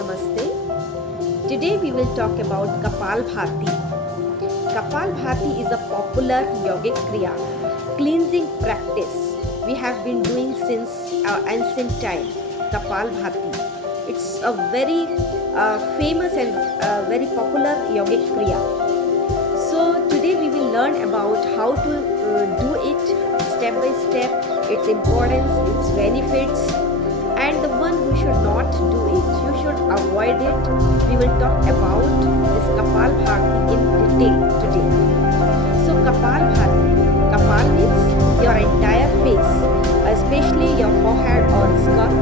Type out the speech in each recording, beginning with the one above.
Namaste. Today we will talk about Kapal Bhati. Kapal Bhati is a popular yogic kriya, cleansing practice we have been doing since our ancient time. Kapal Bhati. It's a very famous and very popular yogic kriya. So today we will learn about how to do it step by step, its importance, its benefits, and the one who should not do it, you should avoid it. We will talk about this Kapal Bhati in detail today. So Kapal Bhati, Kapal means your entire face, especially your forehead or skull,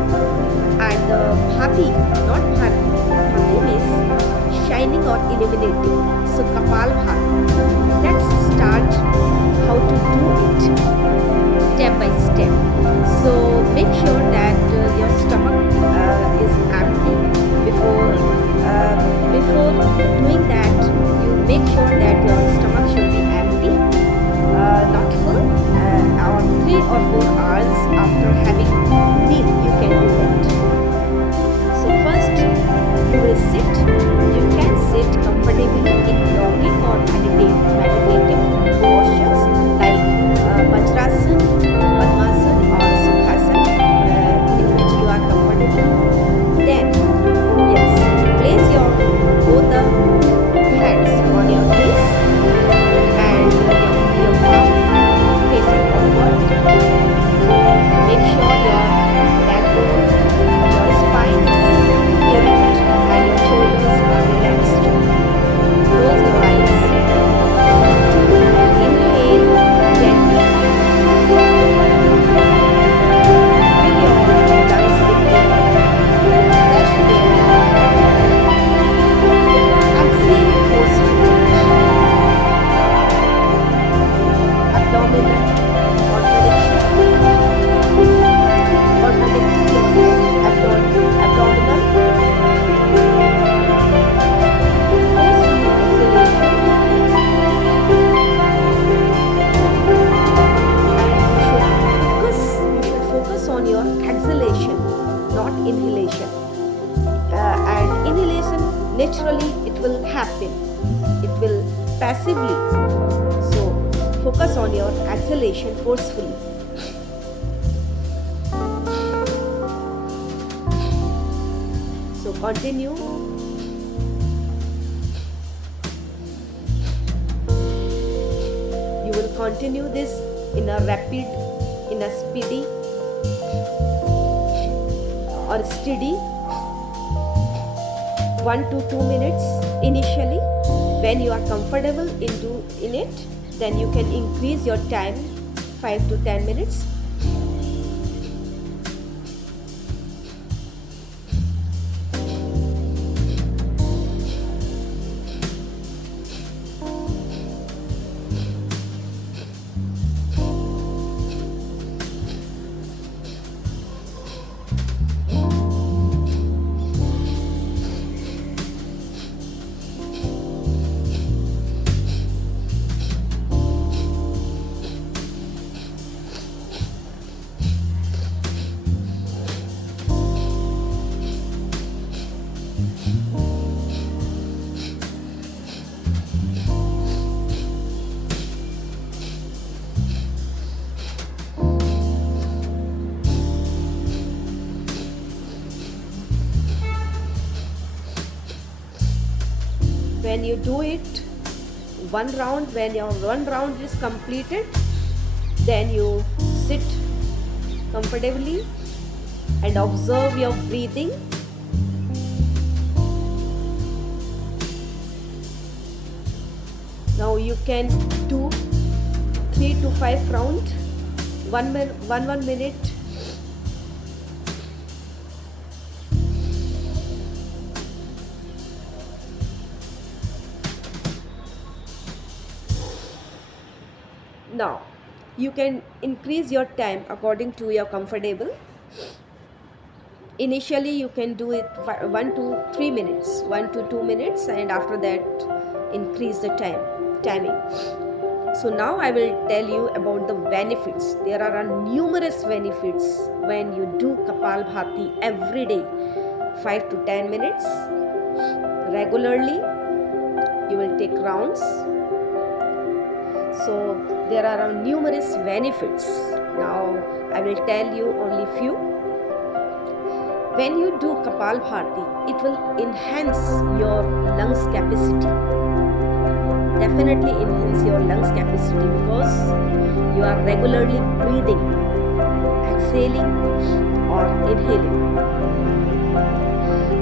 and Bhati, not Bhati, Bhati means shining or illuminating. So Kapal Bhati. Let's start how to do it step by step. So make sure that your stomach is empty before doing that. You make sure that your stomach should be empty, not full. Or 3 or 4 hours after having meal, you can do it. So first, you will sit. You can sit comfortably in yogik or meditative postures like Vajrasan, Padmasan or Sukhasan, in which you are comfortable. Then, yes, place both the hands on your knees and your palm facing upward. Make sure your backbone, your spine is erect and your shoulders are relaxed. Close your eyes. Inhale gently. Fill your lungs with fresh air. Exhale forcefully. Abdominal contraction. Abdominal. On your exhalation, not inhalation. And inhalation, naturally, it will happen. It will passively. So, focus on your exhalation forcefully. So, continue. You will continue this in a speedy or steady 1 to 2 minutes initially. When you are comfortable in it, then you can increase your time 5 to 10 minutes. When you do it when your one round is completed, then you sit comfortably and observe your breathing. Now you can do 3 to 5 rounds, 1 minute. Now, you can increase your time according to your comfortable. Initially, you can do it 1 to 3 minutes, 1 to 2 minutes, and after that, increase the timing. So now I will tell you about the benefits. There are numerous benefits when you do Kapal Bhati every day 5 to 10 minutes regularly. You will take rounds. So there are numerous benefits. Now I will tell you only few. When you do Kapalbhati, it will enhance your lungs capacity. Definitely enhance your lungs capacity because you are regularly breathing, exhaling or inhaling,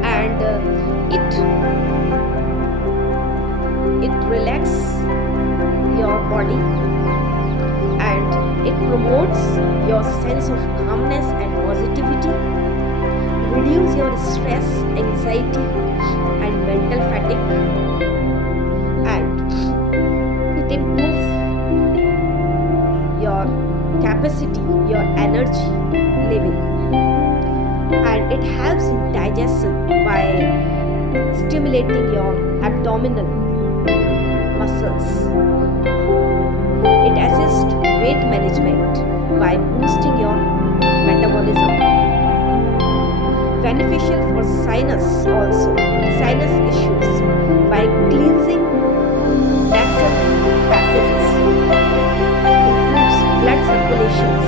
and it relaxes your body, and it promotes your sense of calmness and positivity, reduce your stress, anxiety and mental fatigue, and it improves your capacity, your energy level, and it helps in digestion by stimulating your abdominal muscles. It assists weight management by boosting your metabolism. Beneficial for sinus also, sinus issues by cleansing nasal passages, improves blood circulations,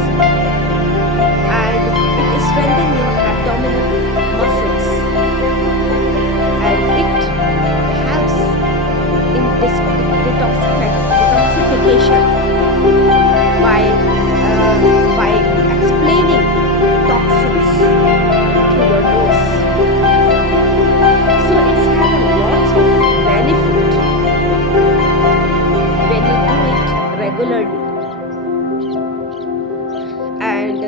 and it strengthens your abdominal muscles, and it helps in detoxification by explaining toxins through your nose. So it has a lot of benefit when you do it regularly. And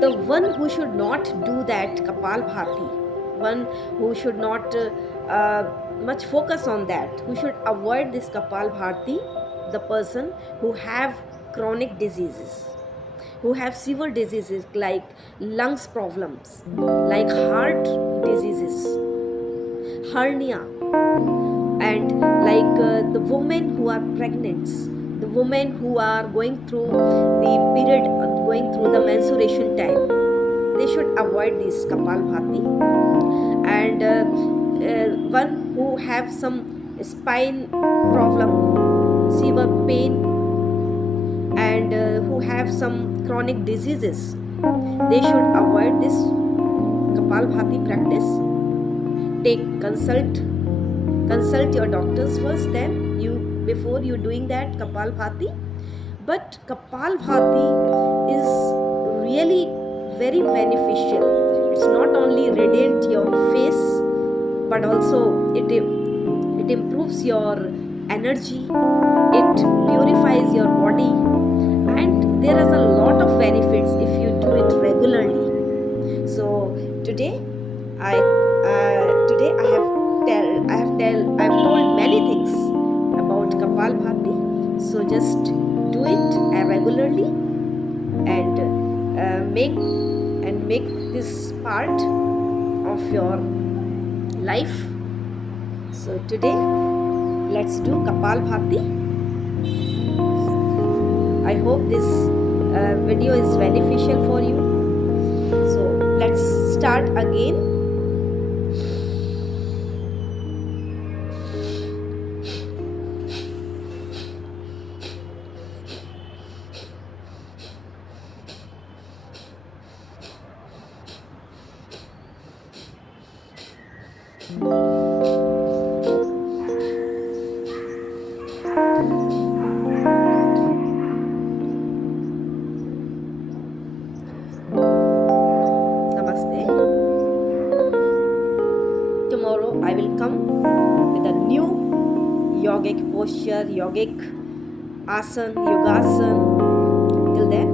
the one who should not do that Kapalbhati, one who should not much focus on that, who should avoid this Kapalbhati, the person who have chronic diseases, who have severe diseases like lungs problems, like heart diseases, hernia, and like the women who are pregnant, the women who are going through the period, going through the menstruation time, they should avoid this Kapalbhati. And one who have some spine problem, severe pain, and who have some chronic diseases, they should avoid this Kapalbhati practice. Consult your doctors first, then before you doing that Kapalbhati. But Kapalbhati is really very beneficial. It's not only radiant your face, but also it improves your energy, it purifies your body, and there is a lot of benefits if you do it regularly. So today I have told many things about Kapalbhati. So just do it regularly, and make this part of your life. So today let's do Kapalbhati. I hope this video is beneficial for you. So let's start again. Namaste. Tomorrow I will come with a new yogic posture, yogic asan, yogasan. Till then,